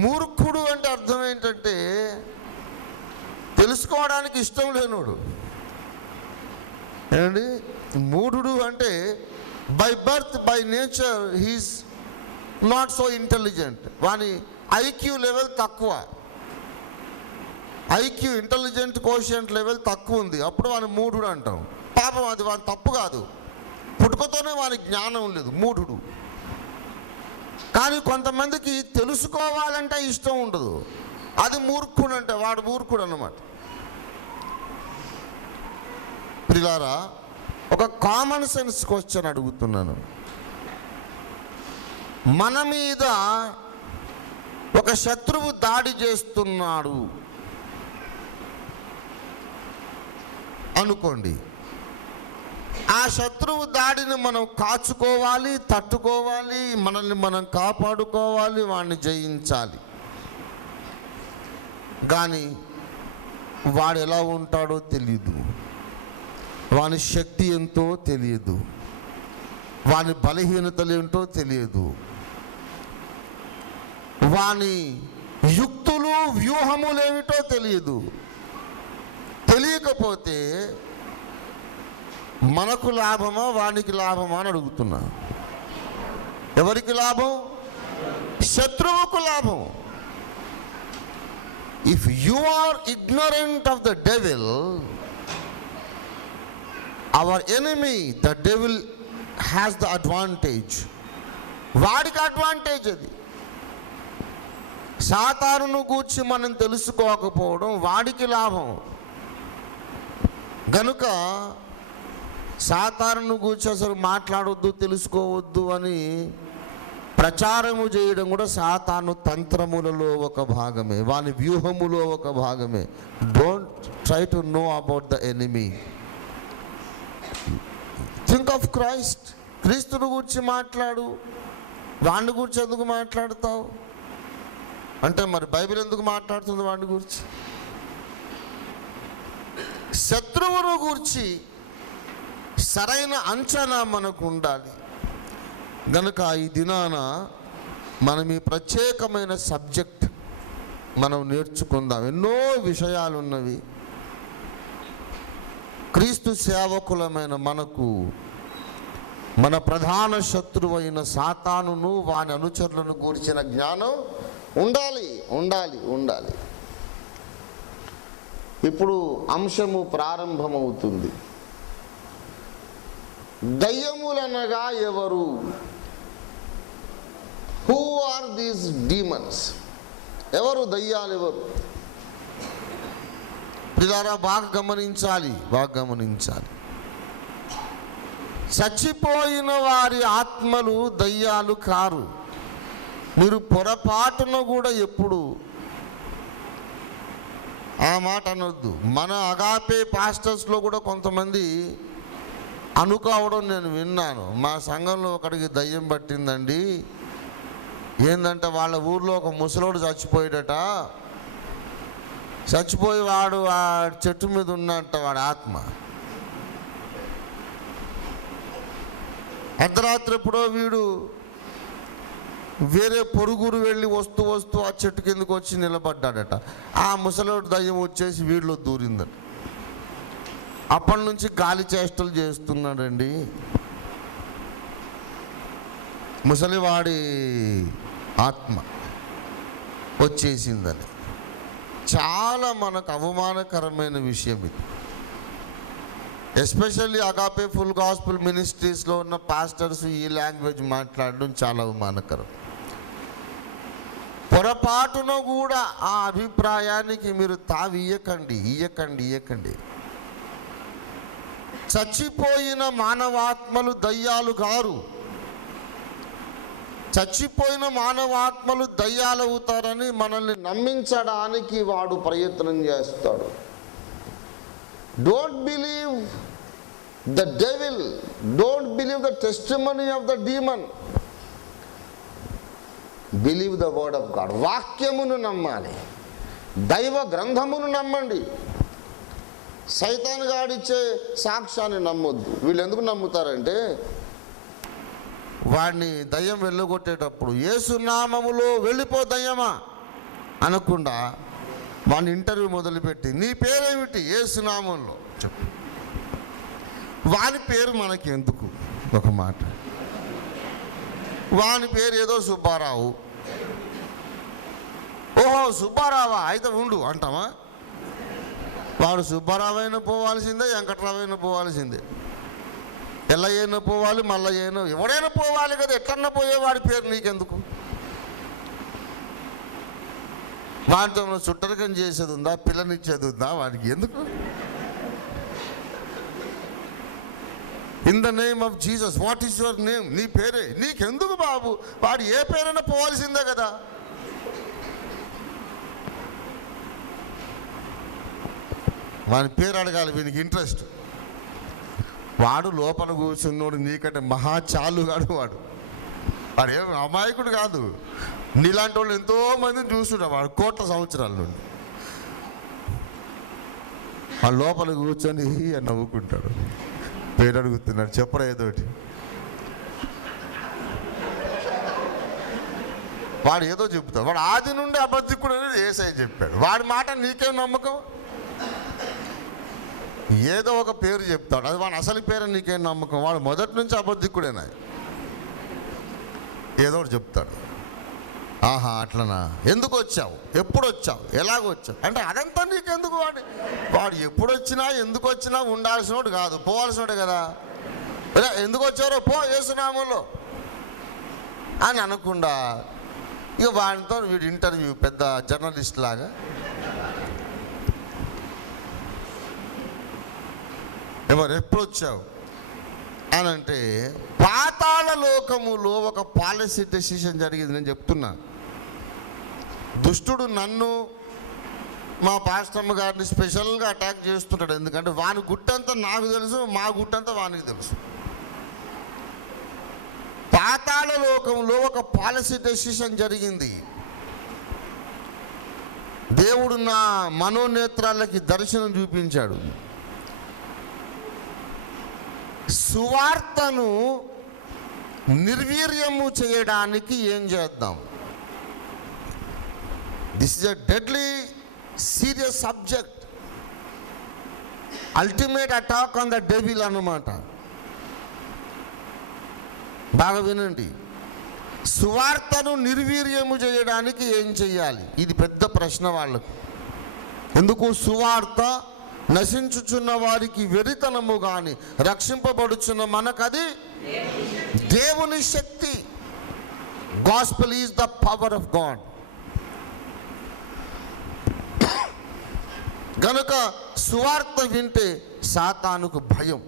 మూర్ఖుడు అంటే అర్థం ఏంటంటే తెలుసుకోవడానికి ఇష్టం లేనోడు. ఏమండి, మూఢుడు అంటే by birth by nature he's not so intelligent. వాని ఐక్యూ లెవెల్ తక్కువ, ఐక్యూ ఇంటెలిజెంట్ కోషియంట్ లెవెల్ తక్కువ ఉంది, అప్పుడు వాని మూఢుడు అంటాం. పాపం అది వాని తప్పు కాదు, పుట్టుకతోనే వాని జ్ఞానం లేదు, మూఢుడు. కానీ కొంతమందికి తెలుసుకోవాలంటే ఇష్టం ఉండదు, అది మూర్ఖుడు అంటే వాడు మూర్ఖుడు అన్నమాట. ప్రియులారా, ఒక కామన్ సెన్స్ క్వశ్చన్ అడుగుతున్నాను. మన మీద ఒక శత్రువు దాడి చేస్తున్నాడు అనుకోండి. ఆ శత్రువు దాడిని మనం కాచుకోవాలి, తట్టుకోవాలి, మనల్ని మనం కాపాడుకోవాలి, వాడిని జయించాలి. కానీ వాడు ఎలా ఉంటాడో తెలియదు, వాని శక్తి ఎంతో తెలియదు, వాని బలహీనతలు ఏంటో తెలియదు, వాని యుక్తులు వ్యూహములు ఏమిటో తెలియదు. తెలియకపోతే మనకు లాభమా వానికి లాభమా అని అడుగుతున్నా. ఎవరికి లాభం? శత్రువుకు లాభం. If you are ignorant of the devil, our enemy the devil has the advantage. వాడికి అడ్వాంటేజ్ అది. సాతానును గూర్చి మనం తెలుసుకోకపోవడం వాడికి లాభం. గనుక సాతానును గూర్చి అసలు మాట్లాడొద్దు, తెలుసుకోవద్దు అని ప్రచారము చేయడం కూడా సాతాను తంత్రములలో ఒక భాగమే, వాని వ్యూహములో ఒక భాగమే. Don't try to know about the enemy. Think of Christ. క్రీస్తుని గురించి మాట్లాడు, వాడిని గురించి ఎందుకు మాట్లాడతావు అంటే మరి బైబిల్ ఎందుకు మాట్లాడుతుంది వాడి గురించి? శత్రువును గురించి సరైన అంచనా మనకు ఉండాలి. గనుక ఈ దినాన మనం ఈ ప్రత్యేకమైన సబ్జెక్ట్ మనం నేర్చుకుందాం. ఎన్నో విషయాలు ఉన్నవి. క్రీస్తు సేవకులమైన మనకు మన ప్రధాన శత్రువు అయిన సాతానును వాని అనుచరులను గురించిన జ్ఞానం ఉండాలి ఉండాలి ఉండాలి. ఇప్పుడు అంశము ప్రారంభమవుతుంది. దయ్యములనగా ఎవరు? Who are these demons? ఎవరు దయ్యాలు? ఎవరు? పిల్లారా, బాగా గమనించాలి, బాగా గమనించాలి. చచ్చిపోయిన వారి ఆత్మలు దయ్యాలు కారు. మీరు పొరపాటున కూడా ఎప్పుడు ఆ మాట అనొద్దు. మన అగాపే పాస్టర్స్లో కూడా కొంతమంది అనుకోవడం నేను విన్నాను. మా సంఘంలో ఒకడికి దయ్యం పట్టిందండి. ఏంటంటే వాళ్ళ ఊర్లో ఒక ముసలోడు చచ్చిపోయాడట. చచ్చిపోయి వాడు ఆ చెట్టు మీద ఉన్నట్ట వాడి ఆత్మ. అర్ధరాత్రి ఎప్పుడో వీడు వేరే పొరుగురు వెళ్ళి వస్తూ వస్తూ ఆ చెట్టు కిందకు వచ్చి నిలబడ్డాడట. ఆ ముసలోడు దయ్యం వచ్చేసి వీడిలో దూరిందట. అప్పటి నుంచి గాలి చేష్టలు చేస్తున్నాడండి. ముసలివాడి ఆత్మ వచ్చేసిందని. చాలా మనకు అవమానకరమైన విషయం ఇది. ఎస్పెషల్లీ అగాపే ఫుల్ గాస్పుల్ మినిస్ట్రీస్లో ఉన్న పాస్టర్స్ ఈ లాంగ్వేజ్ మాట్లాడడం చాలా అవమానకరం. పొరపాటున కూడా ఆ అభిప్రాయానికి మీరు తావియ్యకండి, ఇయ్యకండి. చచ్చిపోయిన మానవాత్మలు దయ్యాలు కారు. చచ్చిపోయిన మానవాత్మలు దయ్యాలు అవుతారని మనల్ని నమ్మించడానికి వాడు ప్రయత్నం చేస్తాడు. Don't believe the devil, don't believe the testimony of the demon, believe the word of God. వాక్యమును నమ్మాలి, దైవ గ్రంథమును నమ్మండి. సైతాన్ గాడిచ్చే సాక్ష్యాన్ని నమ్మొద్దు. వీళ్ళు ఎందుకు నమ్ముతారంటే వాడిని దయ్యం వెళ్ళగొట్టేటప్పుడు యేసు నామములో వెళ్ళిపో దయ్యమా అనకుండా వాడిని ఇంటర్వ్యూ మొదలుపెట్టి, నీ పేరేమిటి? యేసు నామంలో చెప్పు. వాని పేరు మనకి ఎందుకు? ఒక మాట, వాని పేరు ఏదో సుబ్బారావు. ఓహో సుబ్బారావా, అయితే ఉండు అంటామా? వాడు సుబ్బారావు అయినా పోవాల్సిందే, వెంకట్రావు అయినా పోవాల్సిందే, ఎల్లయ్యైనా పోవాలి, మల్లయ్యైనా, ఎవడైనా పోవాలి కదా. ఎట్లన్నా పోయేవాడి పేరు నీకెందుకు? వాడితో చుట్టరికం చేసేది ఉందా, పిల్లనిచ్చేది ఉందా? వాడికి ఎందుకు? In the name of Jesus, what is your name? నీ పేరే నీకెందుకు బాబు? వాడు ఏ పేరైనా పోవాల్సిందే కదా. వాని పేరు అడగాలి, వీనికి ఇంట్రెస్ట్. వాడు లోపల కూర్చున్నోడు నీకంటే మహా చాలుగాడు. వాడు ఏం అమాయకుడు కాదు. నీలాంటి వాళ్ళు ఎంతోమందిని చూస్తుంటాడు వాడు కోట్ల సంవత్సరాల నుండి. ఆ లోపల కూర్చొని నవ్వుకుంటాడు, పేరు అడుగుతున్నాడు, చెప్పరా ఏదోటి. వాడు ఏదో చెప్తాడు. వాడు ఆది నుండి అబద్ధికుడు అనేది యేసయ్య చెప్పాడు. వాడి మాట నీకేం నమ్మకం? ఏదో ఒక పేరు చెప్తాడు, అది వాడు అసలు పేరు నీకేం నమ్మకం? వాడు మొదటి నుంచి అబద్ధికుడేనా? ఏదో ఒకటి చెప్తాడు. ఆహా అట్లనా, ఎందుకు వచ్చావు, ఎప్పుడు వచ్చావు, ఎలాగొచ్చావు అంటే అదంతా నీకెందుకు? వాడు ఎప్పుడు వచ్చినా ఎందుకు వచ్చినా ఉండాల్సినోడు కాదు, పోవాల్సినోడే కదా. ఎందుకు వచ్చారో పో యేసు నామంలో అని అనకుండా ఇక వాడితో వీడు ఇంటర్వ్యూ పెద్ద జర్నలిస్ట్ లాగా. ఎవరు ఎప్పుడు వచ్చావు అని అంటే, పాతాళ లోకములో ఒక పాలసీ డెసిషన్ జరిగింది. నేను చెప్తున్నా, దుష్టుడు నన్ను మా పాస్టమ్మ గారిని స్పెషల్గా అటాక్ చేస్తుంటాడు. ఎందుకంటే వాని గుట్టంతా నాకు తెలుసు, మా గుట్టంతా వానికి తెలుసు. పాతాళ లోకంలో ఒక పాలసీ డెసిషన్ జరిగింది. దేవుడు నా మనోనేత్రాలకి దర్శనం చూపించాడు. సువార్తను నిర్వీర్యము చేయడానికి ఏం చేద్దాం? This is a deadly serious subject, ultimate attack on the devil అన్నమాట. బాగా వినండి, సువార్తను నిర్వీర్యము చేయడానికి ఏం చెయ్యాలి? ఇది పెద్ద ప్రశ్న వాళ్ళకు. ఎందుకు? సువార్త నశించుచున్న వారికి వెరితనము కానీ రక్షింపబడుచున్న మనకది దేవుని శక్తి. Gospel is the power of God. గనుక సువార్త వింటే సాతానుకు భయం,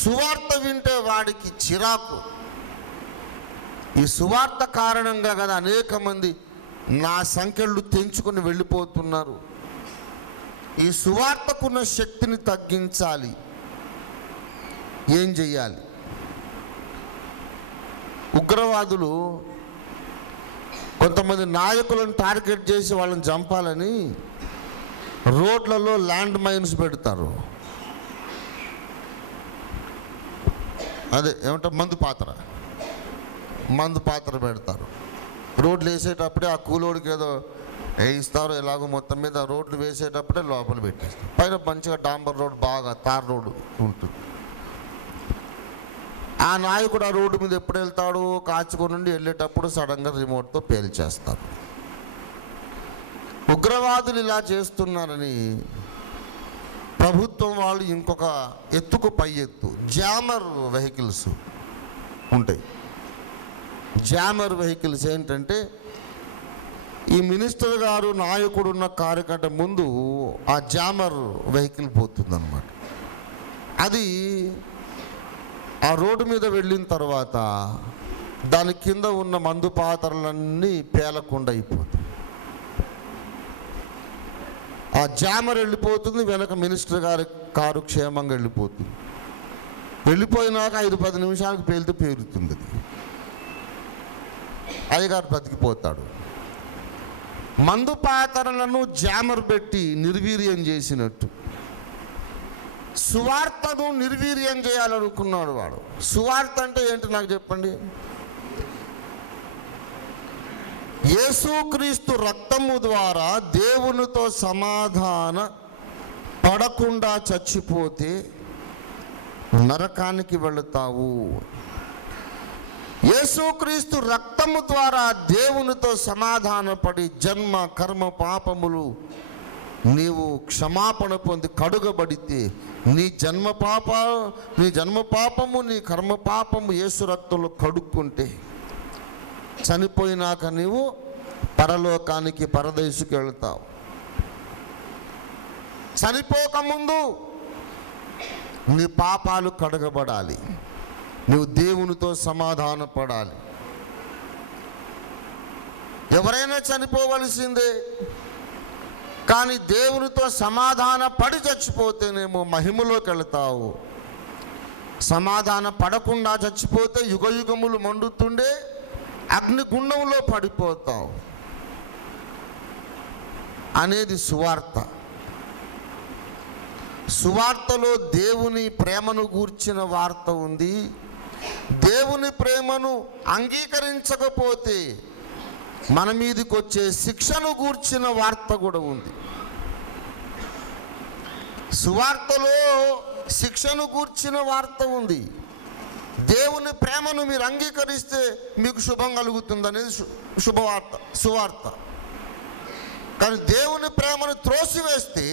సువార్త వింటే వాడికి చిరాకు. ఈ సువార్త కారణంగా కదా అనేక మంది నా సంఖ్యలు తెంచుకొని వెళ్ళిపోతున్నారు. ఈ సువార్తకున్న శక్తిని తగ్గించాలి. ఏం చెయ్యాలి? ఉగ్రవాదులు కొంతమంది నాయకులను టార్గెట్ చేసి వాళ్ళని చంపాలని రోడ్లలో ల్యాండ్ మైన్స్ పెడతారు. అదే ఏమంటారు, మందు పాత్ర పెడతారు. రోడ్లు వేసేటప్పుడే ఆ కూలోడికి ఏదో వేయిస్తారు. ఎలాగో మొత్తం మీద రోడ్లు వేసేటప్పుడే లోపల పెట్టేస్తారు. పైన మంచిగా డాంబర్ రోడ్, బాగా తార్ రోడ్డు ఉంటుంది. ఆ నాయకుడు ఆ రోడ్డు మీద ఎప్పుడు వెళ్తాడో కాచుకొని నుండి వెళ్ళేటప్పుడు సడన్గా రిమోట్తో పేల్చేస్తారు. ఉగ్రవాదులు ఇలా చేస్తున్నారని ప్రభుత్వం వాళ్ళు ఇంకొక ఎత్తుకు పై ఎత్తు జామర్ వెహికల్స్ ఉంటాయి. జామర్ వెహికల్స్ ఏంటంటే, ఈ మినిస్టర్ గారు నాయకుడు ఉన్న కారు కంటే ముందు ఆ జామర్ వెహికల్ పోతుందన్నమాట. అది ఆ రోడ్డు మీద వెళ్ళిన తర్వాత దాని కింద ఉన్న మందు పాత్రలన్నీ పేలకుండా అయిపోతుంది. ఆ జామర్ వెళ్ళిపోతుంది, వెనక మినిస్టర్ గారి కారు క్షేమంగా వెళ్ళిపోతుంది. వెళ్ళిపోయినాక 5-10 నిమిషాలకు పేలితే పేరుతుంది. అది అయ్యగారు బ్రతికిపోతాడు. మందు పాత్రలను జామర్ పెట్టి నిర్వీర్యం చేసినట్టు సువార్తను నిర్వీర్యం చేయాలనుకున్నాడు వాడు. సువార్త అంటే ఏంటి నాకు చెప్పండి? యేసుక్రీస్తు రక్తము ద్వారా దేవునితో సమాధాన పడకుండా చచ్చిపోతే నరకానికి వెళతావు. యేసుక్రీస్తు రక్తము ద్వారా దేవునితో సమాధానపడి జన్మ కర్మ పాపములు నీవు క్షమాపణ పొంది కడుగబడితే నీ జన్మ పాపము నీ కర్మ పాపము యేసు రక్తంలో కడుక్కుంటే చనిపోయినాక నీవు పరలోకానికి పరదేశుకి వెళ్తావు. చనిపోకముందు నీ పాపాలు కడగబడాలి, నువ్వు దేవునితో సమాధాన పడాలి. ఎవరైనా చనిపోవలసిందే, కానీ దేవునితో సమాధాన పడి చచ్చిపోతేనేమో మహిమలోకి వెళతావు. సమాధాన పడకుండా చచ్చిపోతే యుగయుగములు మండుతుండే అగ్నిగుండంలో పడిపోతావు అనేది సువార్త. సువార్తలో దేవుని ప్రేమను గూర్చిన వార్త ఉంది. దేవుని ప్రేమను అంగీకరించకపోతే మన మీదకి వచ్చే శిక్షను గూర్చిన వార్త కూడా ఉంది. సువార్తలో శిక్షను గూర్చిన వార్త ఉంది. దేవుని ప్రేమను మీరు అంగీకరిస్తే మీకు శుభం కలుగుతుంది అనేది శుభవార్త, సువార్త. కానీ దేవుని ప్రేమను త్రోసివేస్తే,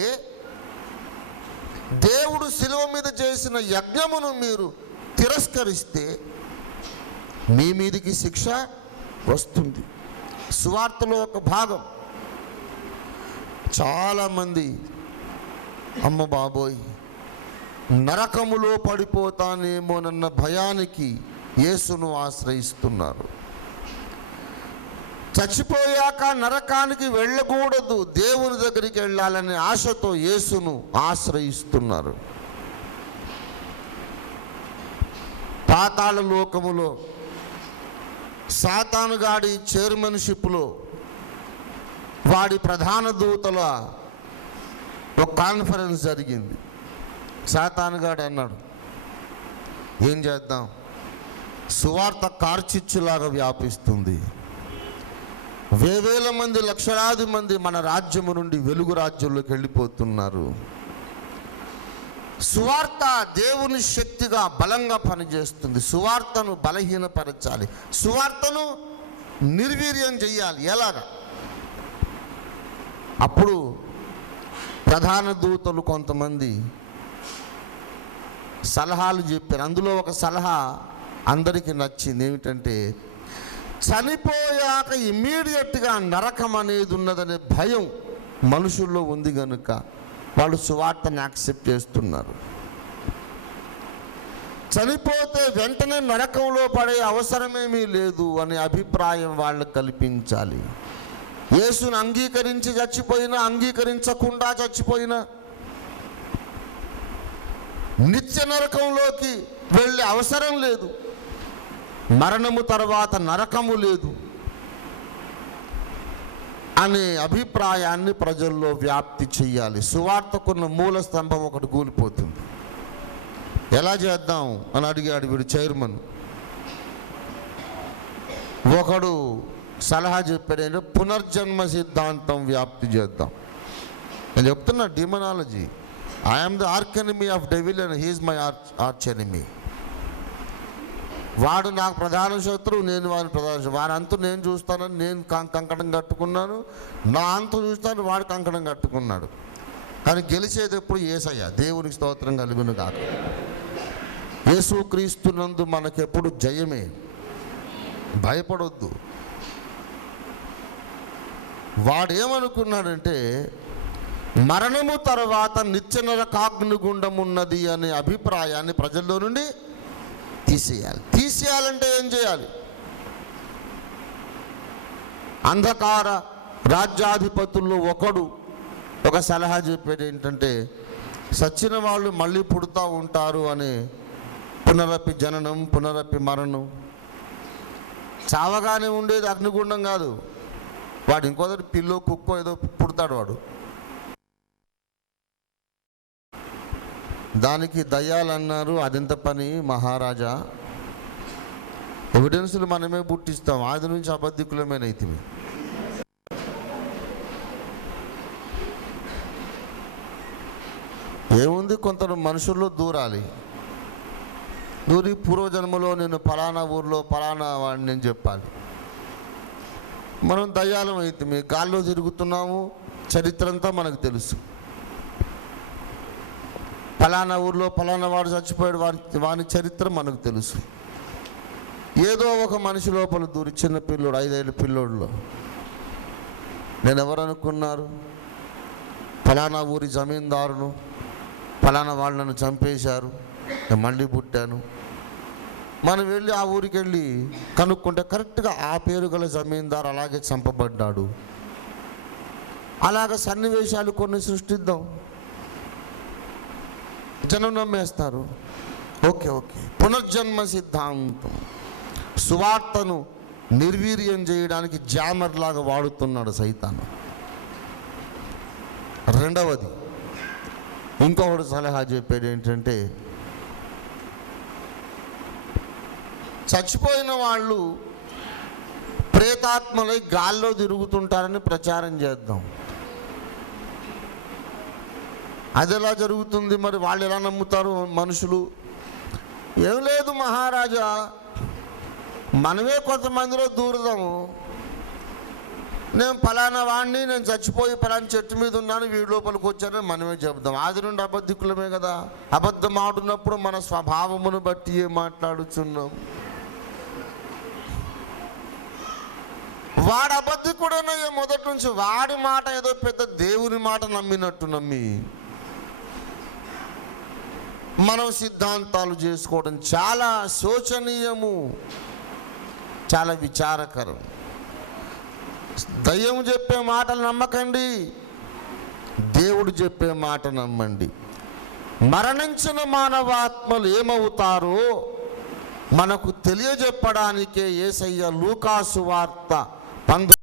దేవుడు శిలువ మీద చేసిన యజ్ఞమును మీరు తిరస్కరిస్తే మీ మీదికి శిక్ష వస్తుంది. సువార్తలో ఒక భాగం. చాలామంది అమ్మ బాబోయ్ నరకములో పడిపోతానేమోనన్న భయానికి యేసును ఆశ్రయిస్తున్నారు. చచ్చిపోయాక నరకానికి వెళ్ళకూడదు, దేవుని దగ్గరికి వెళ్ళాలనే ఆశతో యేసును ఆశ్రయిస్తున్నారు. పాతాళ లోకములో సాతానుగాడి చైర్మన్షిప్లో వాడి ప్రధాన దూతల ఒక కాన్ఫరెన్స్ జరిగింది. సాతానుగాడు అన్నాడు, ఏం చేద్దాం, సువార్త కార్చిచ్చులాగా వ్యాపిస్తుంది, వేవేల మంది లక్షలాది మంది మన రాజ్యము నుండి వెలుగు రాజ్యంలోకి వెళ్ళిపోతున్నారు. సువార్త దేవుని శక్తిగా బలంగా పనిచేస్తుంది. సువార్తను బలహీనపరచాలి, సువార్తను నిర్వీర్యం చెయ్యాలి. ఎలాగా? అప్పుడు ప్రధాన దూతలు కొంతమంది సలహాలు చెప్పారు. అందులో ఒక సలహా అందరికీ నచ్చింది. ఏమిటంటే, చనిపోయాక ఇమ్మీడియట్గా నరకం అనేది ఉన్నదనే భయం మనుషుల్లో ఉంది కనుక వాళ్ళు సువార్తను యాక్సెప్ట్ చేస్తున్నారు. చనిపోతే వెంటనే నరకంలో పడే అవసరమేమీ లేదు అనే అభిప్రాయం వాళ్ళకు కల్పించాలి. యేసును అంగీకరించి చచ్చిపోయినా, అంగీకరించకుండా చచ్చిపోయినా నిత్య నరకంలోకి వెళ్ళే అవసరం లేదు. మరణము తర్వాత నరకము లేదు అనే అభిప్రాయాన్ని ప్రజల్లో వ్యాప్తి చెయ్యాలి. సువార్తకున్న మూల స్తంభం ఒకటి కూలిపోతుంది. ఎలా చేద్దాం అని అడిగాడు వీడు చైర్మన్. ఒకడు సలహా చెప్పాడు, పునర్జన్మ సిద్ధాంతం వ్యాప్తి చేద్దాం. నేను చెప్తున్నా demonology. I'm the arch enemy of devil and he's my arch enemy. వాడు నాకు ప్రధాన శత్రువు, నేను వాడిని ప్రధాన శత్రువు. వాడి అంతు నేను చూస్తానని నేను కంకణం కట్టుకున్నాను, నా అంతు చూస్తాను వాడు కంకణం కట్టుకున్నాడు. కానీ గెలిచేది ఎప్పుడు యేసయ్య. దేవునికి స్తోత్రం కలుగును కాక. యేసుక్రీస్తునందు మనకెప్పుడు జయమే, భయపడొద్దు. వాడేమనుకున్నాడంటే, మరణము తర్వాత నిత్య నరకాగ్నిగుండం ఉన్నది అనే అభిప్రాయాన్ని ప్రజల్లో నుండి తీసేయాలంటే ఏం చేయాలి? అంధకార రాజ్యాధిపతుల్లో ఒకడు ఒక సలహా చెప్పేది ఏంటంటే, సచ్చిన వాళ్ళు మళ్ళీ పుడుతూ ఉంటారు అనే పునరపి జననం, పునరపి మరణం. చావగానే ఉండేది అగ్నిగుండం కాదు, వాడు ఇంకోదటి పిల్లో కుక్కో ఏదో పుడతాడు వాడు. దానికి దయ్యాలన్నారు. అదెంత పని మహారాజా, ఎవిడెన్సులు మనమే పుట్టిస్తాం, ఆది నుంచి అబద్ధికులమేనైతే. ఏముంది, కొంత మనుషుల్లో దూరాలి. దూరి పూర్వజన్మలో నేను ఫలానా ఊర్లో ఫలానా వాడిని నేను చెప్పాలి. మనం దయ్యాలం అయితే మీ గాల్లో తిరుగుతున్నాము, చరిత్ర అంతా మనకు తెలుసు. ఫలానా ఊర్లో ఫలానా వాడు చచ్చిపోయాడు, వాని చరిత్ర మనకు తెలుసు. ఏదో ఒక మనిషి లోపల దూరి, చిన్న పిల్లోడు, 5 ఏళ్ళ పిల్లోడులో నేను ఎవరు అనుకున్నారు? ఫలానా ఊరి జమీందారును, ఫలానా వాళ్ళు నన్ను చంపేశారు, నేను మళ్ళీ పుట్టాను. మనం వెళ్ళి ఆ ఊరికి వెళ్ళి కనుక్కుంటే కరెక్ట్గా ఆ పేరు గల జమీందారు అలాగే చంపబడ్డాడు. అలాగ సన్నివేశాలు కొన్ని సృష్టిద్దాం, జనం నమ్మేస్తారు. ఓకే. పునర్జన్మ సిద్ధాంతం సువార్తను నిర్వీర్యం చేయడానికి జామర్ లాగా వాడుతున్నాడు సైతాను. రెండవది, ఇంకొకటి సలహా చెప్పేది ఏంటంటే, చచ్చిపోయిన వాళ్ళు ప్రేతాత్మలై గాల్లో తిరుగుతుంటారని ప్రచారం చేద్దాం. అది ఎలా జరుగుతుంది మరి? వాళ్ళు ఎలా నమ్ముతారు మనుషులు? ఏం లేదు మహారాజా, మనమే కొంతమందిలో దూరదాము. నేను ఫలానా వాడిని, నేను చచ్చిపోయి ఫలానా చెట్టు మీద ఉన్నాను, వీడి లోపలికి వచ్చానని మనమే చెబుదాం. ఆది నుండి అబద్ధికులమే కదా. అబద్ధం ఆడున్నప్పుడు మన స్వభావమును బట్టి మాట్లాడుచున్నాం. వాడు అబద్ధికుడైనా మొదటి నుంచి వాడి మాట ఏదో పెద్ద దేవుని మాట నమ్మినట్టు నమ్మి మనం సిద్ధాంతాలు చేసుకోవడం చాలా శోచనీయము, చాలా విచారకరం. దయ్యం చెప్పే మాటలు నమ్మకండి, దేవుడు చెప్పే మాట నమ్మండి. మరణించిన మానవాత్మలు ఏమవుతారో మనకు తెలియజెప్పడానికే యేసయ్య లూకాసు వార్త